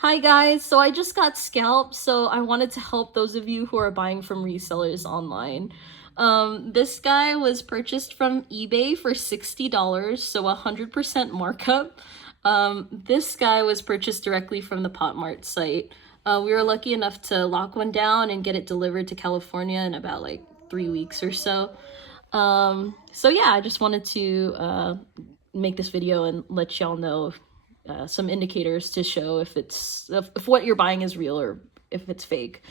Hi guys, so I just got scalped, so I wanted to help those of you who are buying from resellers online. This guy was purchased from eBay for $60, so 100% markup. This guy was purchased directly from the PotMart site. We were lucky enough to lock one down and get it delivered to California in about like 3 weeks or so. So yeah, I just wanted to make this video and let y'all know some indicators to show if what you're buying is real or if it's fake.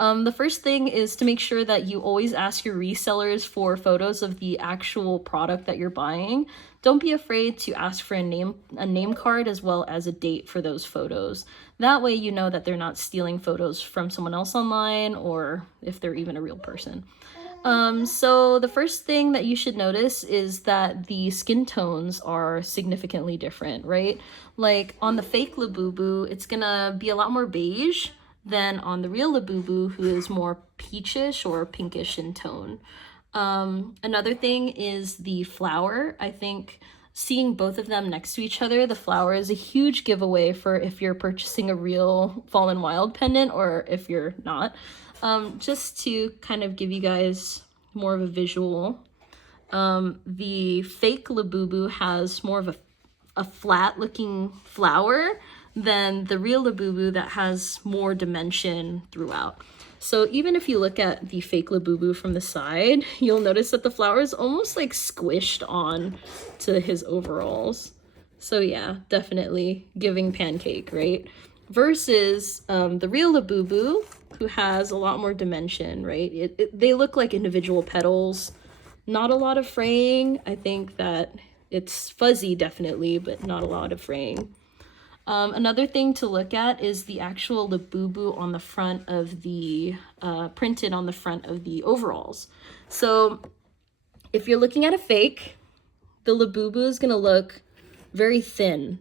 The first thing is to make sure that you always ask your resellers for photos of the actual product that you're buying. Don't be afraid to ask for a name card as well as a date for those photos. That way you know that they're not stealing photos from someone else online or if they're even a real person. So the first thing that you should notice is that the skin tones are significantly different, right? Like on the fake Labubu, it's gonna be a lot more beige than on the real Labubu, who is more peachish or pinkish in tone. Another thing is the flower. I think seeing both of them next to each other, the flower is a huge giveaway for if you're purchasing a real Fallen Wild pendant or if you're not. Just to kind of give you guys more of a visual, the fake Labubu has more of a flat looking flower than the real Labubu that has more dimension throughout. So even if you look at the fake Labubu from the side, you'll notice that the flower is almost like squished on to his overalls. So yeah, definitely giving pancake, right? Versus the real Labubu, who has a lot more dimension, right? They look like individual petals, not a lot of fraying. I think that it's fuzzy definitely, but not a lot of fraying. Another thing to look at is the actual Labubu on the front of the, printed on the front of the overalls. So if you're looking at a fake, the Labubu is gonna look very thin.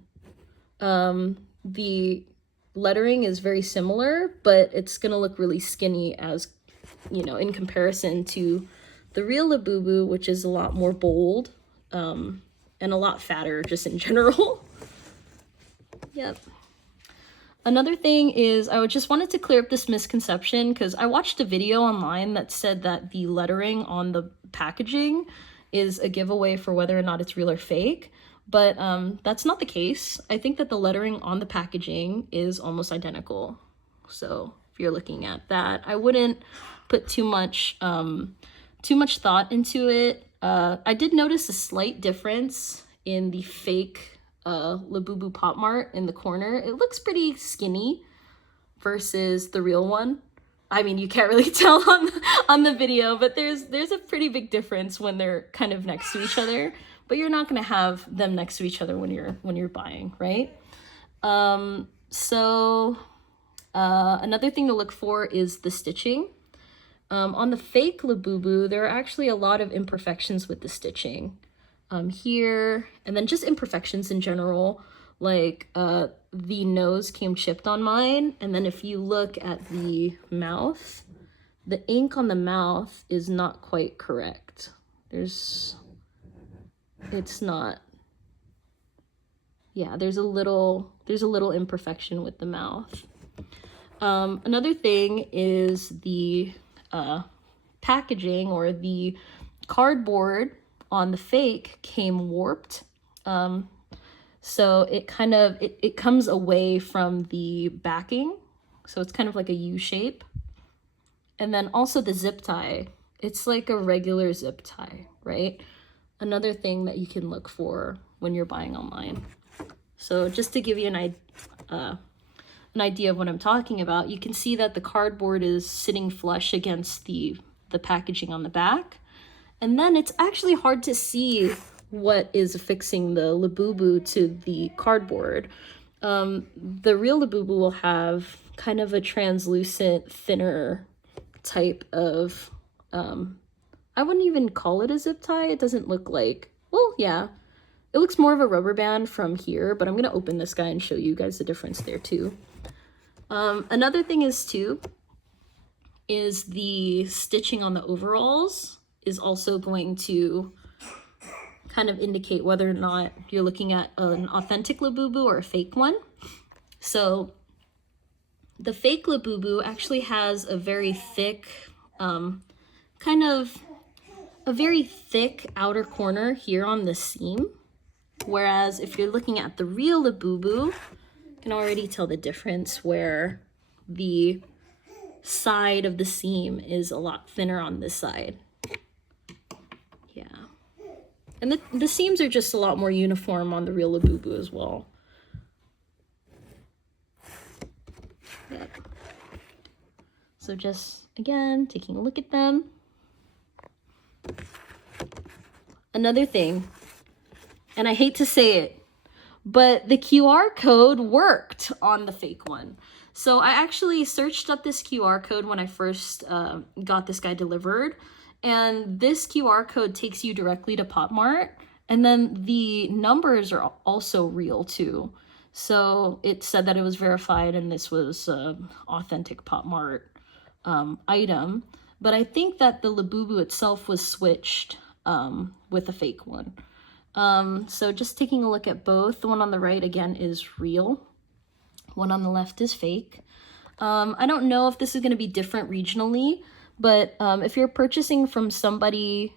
The lettering is very similar, but it's gonna look really skinny as, you know, in comparison to the real Labubu, which is a lot more bold, and a lot fatter just in general. Yep. Another thing is I just wanted to clear up this misconception because I watched a video online that said that the lettering on the packaging is a giveaway for whether or not it's real or fake. But that's not the case. I think that the lettering on the packaging is almost identical. So if you're looking at that, I wouldn't put too much thought into it. I did notice a slight difference in the fake Labubu PotMart in the corner. It looks pretty skinny versus the real one. I mean, you can't really tell on the video, but there's a pretty big difference when they're kind of next to each other. But you're not going to have them next to each other when you're buying, right? Another thing to look for is the stitching. On the fake Labubu, there are actually a lot of imperfections with the stitching. Here, and then just imperfections in general, like the nose came chipped on mine, and then if you look at the mouth, the ink on the mouth is not quite correct. There's a little imperfection with the mouth. Another thing is the packaging, or the cardboard on the fake came warped. So it kind of, it comes away from the backing. So it's kind of like a U shape. And then also the zip tie, it's like a regular zip tie, right? Another thing that you can look for when you're buying online. So just to give you an idea of what I'm talking about, you can see that the cardboard is sitting flush against the packaging on the back. And then it's actually hard to see what is affixing the Labubu to the cardboard. The real Labubu will have kind of a translucent, thinner type of, I wouldn't even call it a zip tie. It doesn't look like, well, yeah, it looks more of a rubber band from here, but I'm going to open this guy and show you guys the difference there too. Another thing is the stitching on the overalls is also going to kind of indicate whether or not you're looking at an authentic Labubu or a fake one. So The fake Labubu actually has a very thick, kind of a very thick outer corner here on the seam. Whereas if you're looking at the real Labubu, you can already tell the difference where the side of the seam is a lot thinner on this side. Yeah. And the seams are just a lot more uniform on the real Labubu as well. Yep. So just, again, taking a look at them. Another thing, and I hate to say it, but the QR code worked on the fake one. So I actually searched up this QR code when I first got this guy delivered, and this QR code takes you directly to PopMart, and then the numbers are also real too. So it said that it was verified and this was an authentic PopMart item, but I think that the Labubu itself was switched with a fake one. So just taking a look at both, the one on the right again is real, one on the left is fake. I don't know if this is going to be different regionally, but if you're purchasing from somebody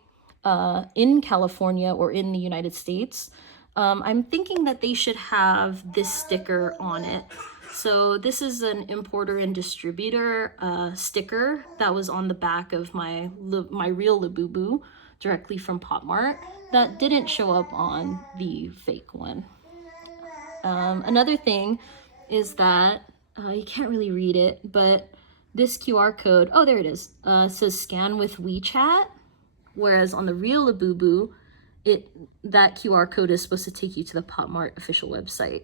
in California or in the United States, I'm thinking that they should have this sticker on it. So this is an importer and distributor sticker that was on the back of my real Labubu directly from PopMart that didn't show up on the fake one. Another thing is that you can't really read it, but this QR code, oh, there it is, says scan with WeChat, whereas on the real Labubu, that QR code is supposed to take you to the PopMart official website.